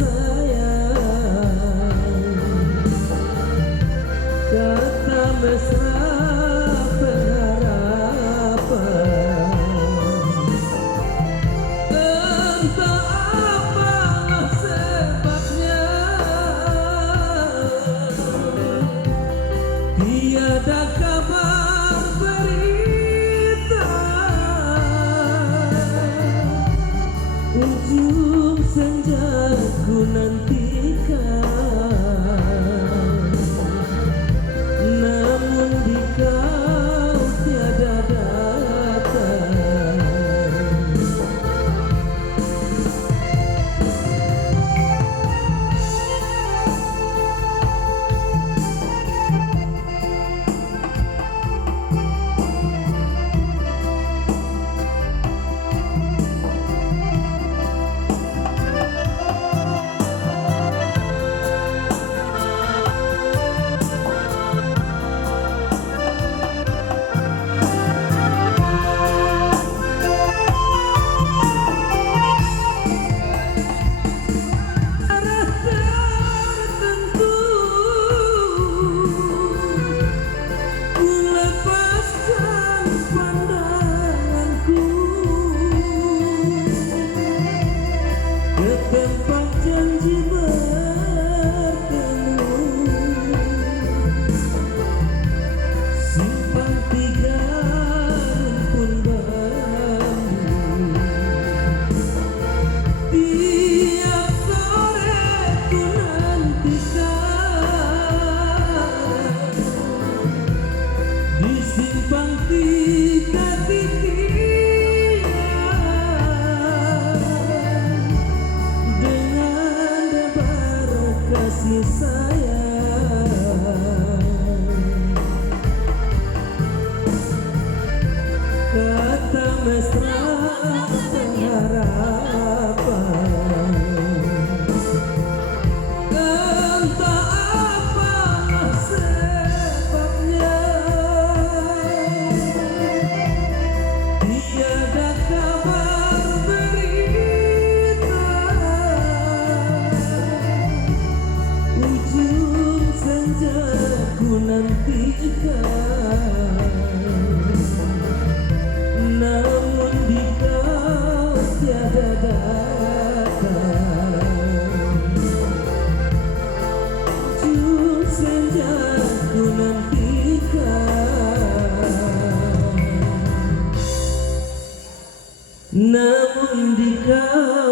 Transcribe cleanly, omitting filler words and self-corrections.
sayang, kata mesra pengharapan. Entah apalah sebabnya, tiada kabar berita. Ujung senja ku nantikan, namun di kau tiada datang. Tempat janji bertemu, simpang tiga rumpun bambu. Tiap sore ku nantikan, di simpang tiga kasih sayang, kata mesra pengharapan. Entah apalah sebabnya, tiada kabar berita. Ujung senja ku nantikan, namun di kau tiada datang. Ujung senja ku nantikan, namun di kau